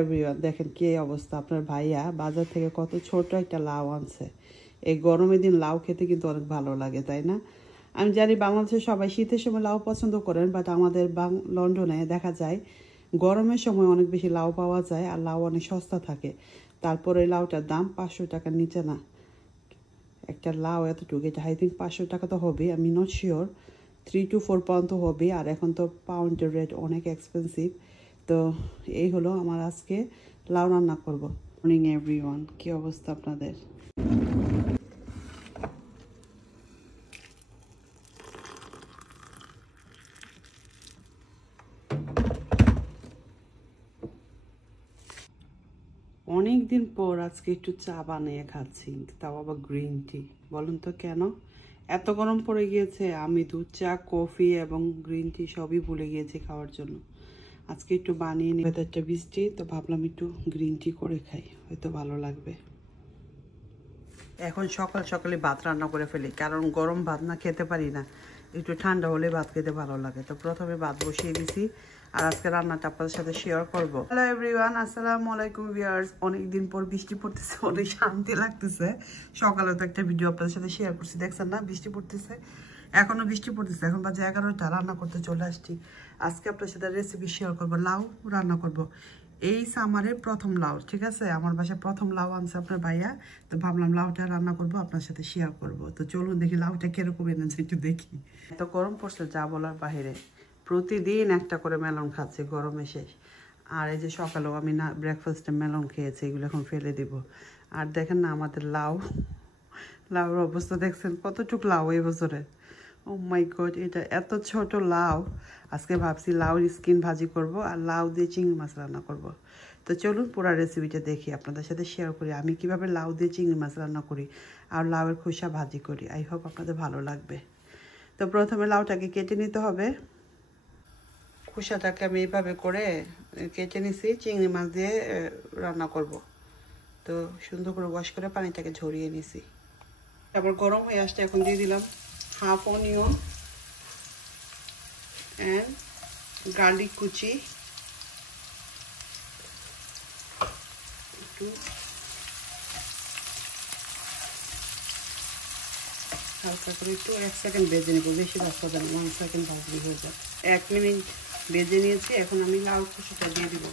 Everyone দেখেন কি অবস্থা, আপনার ভাইয়া বাজার থেকে কত ছোট একটা লাউ আনছে। এই গরমের দিন লাউ খেতে কিন্তু অনেক ভালো লাগে, তাই না? আমি জানি বাংলাদেশে সবাই শীতের সময় লাউ পছন্দ করেন, বাট আমাদের লন্ডনে দেখা যায় গরমের সময় অনেক বেশি লাউ পাওয়া যায় আর লাউ অনেক সস্তা থাকে। তারপরে লাউটার দাম 500 টাকার নিচে না। একটা লাউ এতটুকু, এটা আই থিঙ্ক 500 টাকা তো হবে, আমি নট শিওর, 3 to 4 পাউন্ড তো হবে। আর এখন তো পাউন্ডের রেট অনেক এক্সপেন্সিভ। তো এই হলো আমার আজকে লাউ রান্না করব। মর্নিং এভরিওয়ান, কী অবস্থা আপনাদের? অনেক দিন পর আজকে একটু চা বানিয়ে খাচ্ছি, তাও আবার গ্রিন টি। বলুন তো কেন? এত গরম পড়ে গিয়েছে, আমি দুধ চা, কফি এবং গ্রিন টি সবই ভুলে গিয়েছি খাওয়ার জন্য। আজকে একটু বানিয়ে নিই, ওয়েদারটা বৃষ্টি, তো ভাবলাম একটু গ্রিন টি করে খাই, হয়তো ভালো লাগবে। এখন সকাল সকালে ভাত রান্না করে ফেলি, কারণ গরম ভাত না খেতে পারি না, একটু ঠান্ডা হলে ভাত খেতে ভালো লাগে। তো প্রথমে ভাত বসিয়ে দিছি, আর আজকে রান্নাটা আপনাদের সাথে শেয়ার করব। হ্যালো এভরিওয়ান, আসসালামু আলাইকুম ভিউয়ার্স। অনেকদিন পর বৃষ্টি পড়তেছে, অনেক শান্তি লাগতেছে। সকালে তো একটা ভিডিও আপনাদের সাথে শেয়ার করছি, দেখছেন না? বৃষ্টি পড়তেছে, এখনো বৃষ্টি পড়তেছে। এখন বাজে 11টা, রান্না করতে চলে আসছি। আজকে আপনার সাথে রেসিপি শেয়ার করবো, লাউ রান্না করব। এই সামারের প্রথম লাউ, ঠিক আছে? আমার বাসায় প্রথম লাউ আনছে আপনার ভাইয়া, তো ভাবলাম লাউটা রান্না করব, আপনার সাথে শেয়ার করব। তো চলুন দেখি লাউটা কিরকম এনেছে, একটু দেখি। এত গরম পড়ছে যা বলার বাহিরে, প্রতিদিন একটা করে মেলন খাচ্ছে, গরমে শেষ। আর এই যে সকালেও আমি না ব্রেকফাস্টে মেলন খেয়েছি, এগুলো এখন ফেলে দিব। আর দেখেন না আমাদের লাউ, লাউর অবস্থা দেখছেন কতটুকু লাউ এই বছরে। ও মাই গড, এটা এত ছোট লাউ। আজকে ভাবছি লাউর স্কিন ভাজি করব আর লাউ দিয়ে চিংড়ি মাছ রান্না করব। তো চলুন পুরো রেসিপিটা দেখি, আপনাদের সাথে শেয়ার করি আমি কিভাবে লাউ দিয়ে চিংড়ি মাছ রান্না করি আর লাউয়ের খোসা ভাজি করি। আই হোপ আপনাদের ভালো লাগবে। তো প্রথমে লাউটাকে কেটে নিতে হবে। খোসাটাকে আমি এইভাবে করে কেটে নিছি, চিংড়ি মাছ দিয়ে রান্না করব। তো সুন্দর করে ওয়াশ করে পানিটাকে ঝরিয়ে নিছি। তারপর গরম হয়ে আসছে, এখন দিয়ে দিলাম হাফ অনিয়ন and garlic কুচি, একটু হালকা করে একটু 1 সেকেন্ড ভেজে নেবো, বেশি ভাজতে হবে না, 1 সেকেন্ড ভাজলে হয়ে যায়। 1 মিনিট ভেজে নিয়েছি, এখন আমি লাউ খোসাটা দিয়ে দিব।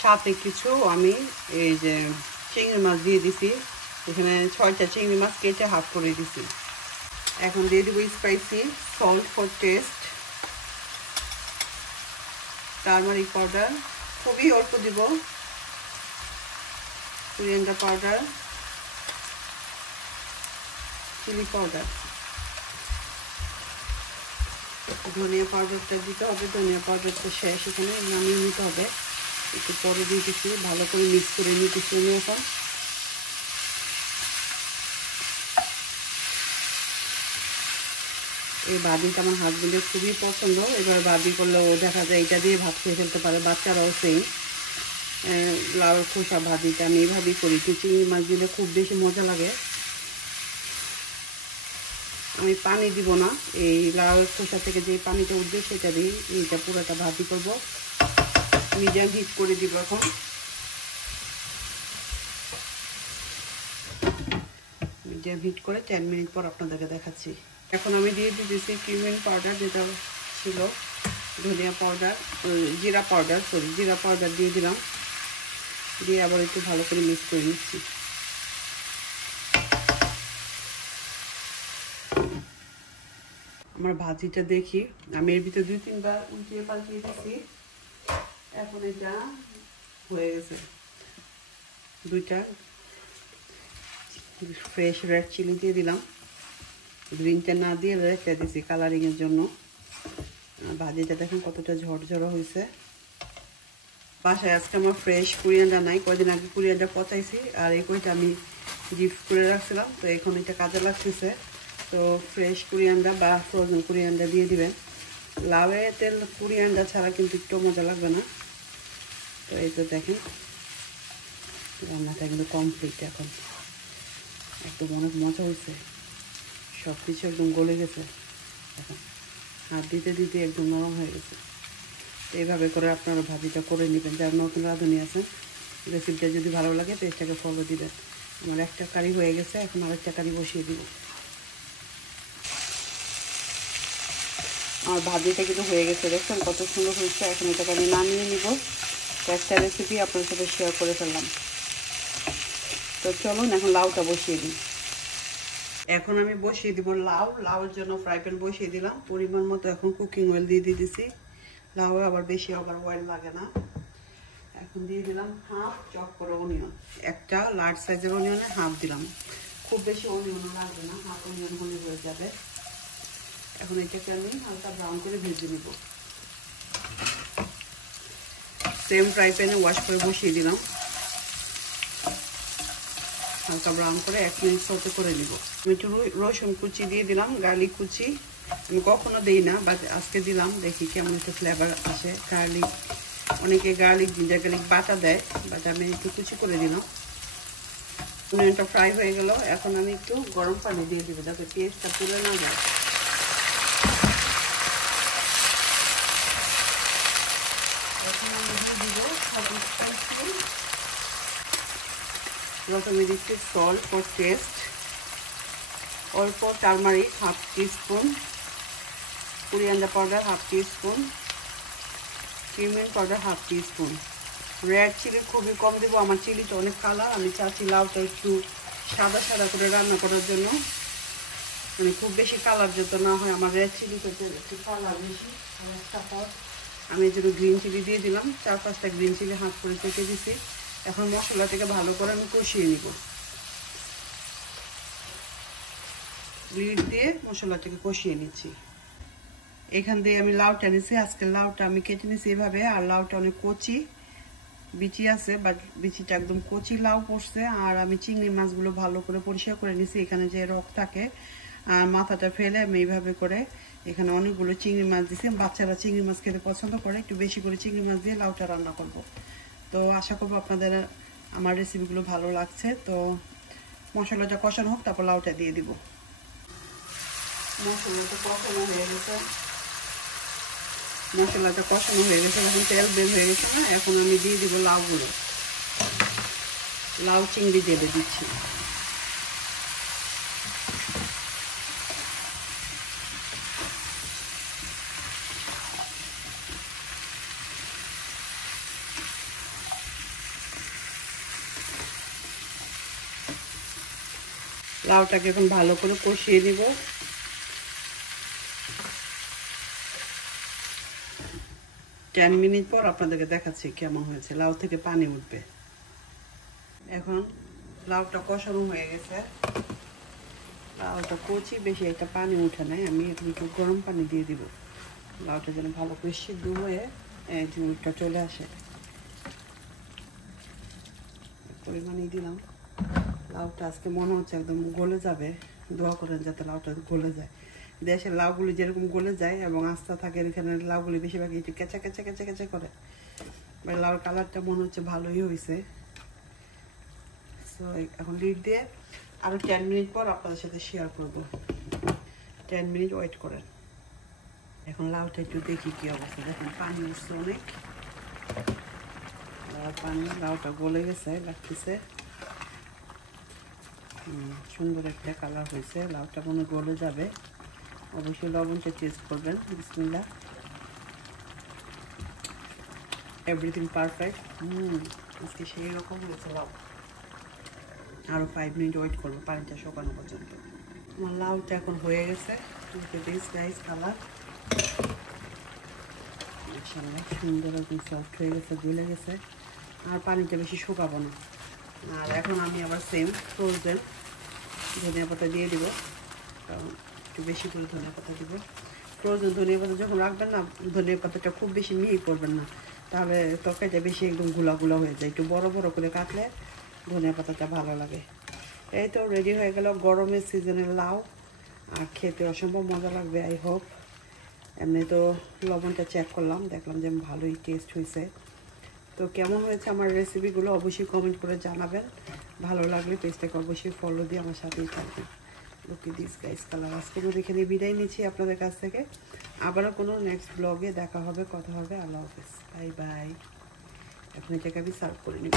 সাথে কিছু আমি এই যে চিংড়ি মাছ দিয়ে দিছি, এখানে 6টা চিংড়ি মাছ কেটে হাফ করে দিছি। এখন দিয়ে দিব spicy salt for test, turmeric powder খুবই অল্প দিব, কোরিয়ান্ডার পাউডার, চিলি পাউডার, ধনিয়া পাউডারটা দিতে হবে। ধনিয়া পাউডারটা শেষ, এখানে নামিয়ে নিতে হবে, একটু পরে দিয়ে দিচ্ছি, ভালো করে মিক্স করে নিতেছি আমি এখন। এই বাদিটা আমার হাজবেন্ডের খুবই পছন্দ, এবার বাদি করলে ও দেখা যায় এটা দিয়ে ভাত খেয়ে ফেলতে পারে, বাচ্চারাও সেম। লাউ খোসা ভাজিটা আমি এইভাবেই করি, চিংড়ি মাছ দিলে খুব বেশি মজা লাগে। আমি পানি দিব না, এই লাউ খোসা থেকে যে পানিটা উঠবে সেটা দিয়ে এইটা পুরোটা ভাজি করব। মিডিয়াম হিট করে দিব এখন। মিডিয়াম হিট করে 10 মিনিট পর আপনাদেরকে দেখাচ্ছি। এখন আমি দিয়ে দিতেছি কিউমিন পাউডার, যেটা ছিল ধনিয়া পাউডার, জিরা পাউডার, জিরা পাউডার দিয়ে দিলাম, দিয়ে আবার একটু ভালো করে মিক্স করে নিচ্ছি। আমার ভাজিটা দেখি, আমি এর ভিতরে 2-3 বার উল্টিয়ে পাল্টিয়ে দিচ্ছি, এখন এটা হয়ে গেছে। 2টা ফ্রেশ রেড চিলি দিয়ে দিলাম, গ্রিনটা না দিয়ে রেখে দিয়েছি কালারিংয়ের জন্য। ভাজিটা দেখুন কতটা ঝরঝরা হয়েছে। বাসায় আজকে আমার ফ্রেশ কোরিয়ান্ডার নাই, কয়দিন আগে কোরিয়ান্ডার পচাইছি, আর এই কইটা আমি গিফট করে রাখছিলাম, তো এখন এটা কাজে লাগতেছে। তো ফ্রেশ কোরিয়ান্ডার বা ফ্রোজেন কোরিয়ান্ডার দিয়ে দিবেন। লাউয়ে তেল কোরিয়ান্ডার ছাড়া কিন্তু একটু মজা লাগবে না। তো এই তো দেখেন রান্নাটা কিন্তু কমপ্লিট, এখন একদম অনেক মজা হয়েছে, সব কিছু একদম গলে গেছে। এখন হাত দিতে দিতে একদম নরম হয়ে গেছে। এইভাবে করে আপনারা ভাজিটা করে নেবেন। যারা নতুন রাঁধুনি আছেন, রেসিপিটা যদি ভালো লাগে পেজটাকে ফলো দিবেন। আমার একটা কারি হয়ে গেছে, এখন আরেকটা কারি বসিয়ে দিব। আমার ভাজিটা কিন্তু হয়ে গেছে, দেখছেন কত সুন্দর হয়েছে। এখন এটাকে আমি নামিয়ে নিব। একটা রেসিপি আপনার সাথে শেয়ার করে ফেললাম। তো চলুন এখন লাউটা বসিয়ে দিই। এখন আমি বসিয়ে দিব লাউর জন্য ফ্রাই প্যান বসিয়ে দিলাম। পরিমাণ মতো এখন কুকিং অয়েল দিয়ে দিতেছি। লাউ আবার বেশি অয়েল লাগে না। এখন দিয়ে দিলাম হাফ চপ করে অনিয়ন, একটা লার্জ সাইজের অনিয়নে হাফ দিলাম। খুব বেশি অনিয়নও লাগবে না, হাফ অনিয়ন হলে হয়ে যাবে। এখন এটাকে আমি হালকা ব্রাউন করে ভেজে নিব। সেম ফ্রাই প্যানে ওয়াশ করে বসিয়ে দিলাম। হালকা ব্রাউন করে 1 মিনিট সতে করে নিব। আমি একটু রসুন কুচি দিয়ে দিলাম, গার্লিক কুচি আমি কখনো দিই না, বাট আজকে দিলাম, দেখি কেমন একটা ফ্লেভার আসে। গার্লিক, অনেকে গার্লিক জিঞ্জার গার্লিক বাটা দেয়, বাট আমি একটু কুচি করে দিলাম। অনিয়নটা ফ্রাই হয়ে গেল। এখন আমি একটু গরম পানি দিয়ে দিব যাতে পেঁয়াজটা তুলে না যায়। এখন আমি দিয়ে দিব প্রথমে দিচ্ছি সল্ট ফর টেস্ট, অল্প turmeric half teaspoon, coriander powder half teaspoon, cumin powder half teaspoon. Red chilli খুবই কম দেবো, আমার চিলিটা অনেক কালার। আমি চাচ্ছি লাউটা একটু সাদা সাদা করে রান্না করার জন্য, মানে খুব বেশি কালার যত না হয়। আমার রেড চিলিটা একটু কালার বেশি, আমি এই জন্য গ্রিন চিলি দিয়ে দিলাম। 4-5টা গ্রিন চিলি হাফ করে কেটে দিছি। এখন মশলা থেকে ভালো করে আমি কষিয়ে নিব। লিড দিয়ে মশলাটাকে কষিয়ে নিচ্ছি। এখান দিয়ে আমি লাউটা নিছি। আজকে লাউটা আমি কেটে নিছি এভাবে। আর লাউটা অনেক কচি, বিচি আছে, বাট বিচিটা একদম কচি লাউ পড়ছে। আর আমি চিংড়ি মাছগুলো ভালো করে পরিষ্কার করে নিছি। এখানে যে রক থাকে আর মাথাটা ফেলে আমি এইভাবে করে এখানে অনেকগুলো চিংড়ি মাছ দিছি। বাচ্চারা চিংড়ি মাছ খেতে পছন্দ করে, একটু বেশি করে চিংড়ি মাছ দিয়ে লাউটা রান্না করব। তো আশা করবো আপনাদের আমার রেসিপিগুলো ভালো লাগছে। তো মশলাটা কষানো হোক, তারপর লাউটা দিয়ে দিব। মশলাটা কষানো হয়ে গেছে, এখন তেল বের হয়ে গেছে না। এখন আমি দিয়ে দিব লাউগুলো। লাউ চিংড়ি দিয়ে দিচ্ছি। লাউটাকে এখন ভালো করে কষিয়ে দিব। 10 মিনিট পর আপনাদেরকে দেখাচ্ছি কেমন হয়েছে। লাউ থেকে পানি উঠবে। এখন লাউটা কষানো হয়ে গেছে। লাউটা কচি, বেশি একটা পানি উঠে নাই। আমি এখন একটু গরম পানি দিয়ে দিব, লাউটা যেন ভালো করে সিদ্ধ হয়ে ঝুলটা চলে আসে। পরিমাণই দিলাম। লাউটা আজকে মনে হচ্ছে একদম গলে যাবে। দোয়া করেন যাতে লাউটা গলে যায়। দেশের লাউগুলি যেরকম গলে যায় এবং আস্থা থাকে, এখানে লাউগুলি বেশিরভাগ একটু কেঁচা কেঁচা কেঁচা কেঁচা করে। লাউর কালারটা মনে হচ্ছে ভালোই হয়েছে। সো এখন লিড দিয়ে আরও 10 মিনিট পর আপনাদের সাথে শেয়ার করব। 10 মিনিট ওয়েট করেন। এখন লাউটা একটু দেখি কী অবস্থা। দেখেন পানি উঠছে অনেক, পানি। লাউটা গলে গেছে লাগতেছে। সুন্দর একটা কালার হয়েছে। লাউটা মনে গলে যাবে। অবশ্যই লবণটা টেস্ট করবেন। বিসমিল্লাহ। Everything perfect. আজকে সেই রকম হয়েছে লাউ। আরও 5 মিনিট ওয়েট করবো পানিটা শুকানো পর্যন্ত। আমার লাউটা এখন হয়ে গেছে। কালার সুন্দর একদম সফট হয়ে গেছে, গলে গেছে। আর পানিটা বেশি শুকাবো না। আর এখন আমি আবার সেম ফ্রোজেন ধনিয়া পাতা দিয়ে দিব, কারণ একটু বেশি করে ধনিয়া পাতা দিব। ফ্রোজেন ধনিয়া পাতা যখন রাখবেন না, ধনিয়া পাতাটা খুব বেশি মিহি করবেন না, তাহলে তরকারিটা বেশি একদম গুলা গুলা হয়ে যায়। একটু বড় বড় করে কাটলে ধনিয়া পাতাটা ভালো লাগে। এই তো রেডি হয়ে গেল গরমের সিজনের লাউ। আর খেতে অসম্ভব মজা লাগবে, আই হোপ। এমনি তো লবণটা চেক করলাম, দেখলাম যে ভালোই টেস্ট হয়েছে। তো কেমন হয়েছে আমার রেসিপিগুলো অবশ্যই কমেন্ট করে জানাবেন। ভালো লাগলে পেজটাকে অবশ্যই ফলো দিয়ে আমার সাথেই থাকবেন। Look at this guys colour. আজকে আমি এখানে বিদায় নিচ্ছি আপনাদের কাছ থেকে। আবারও কোনো নেক্সট ব্লগে দেখা হবে, কথা হবে। আল্লাহ হাফেজ, বাই বাই। এখন এটাকে আমি সার্ভ করে নিব।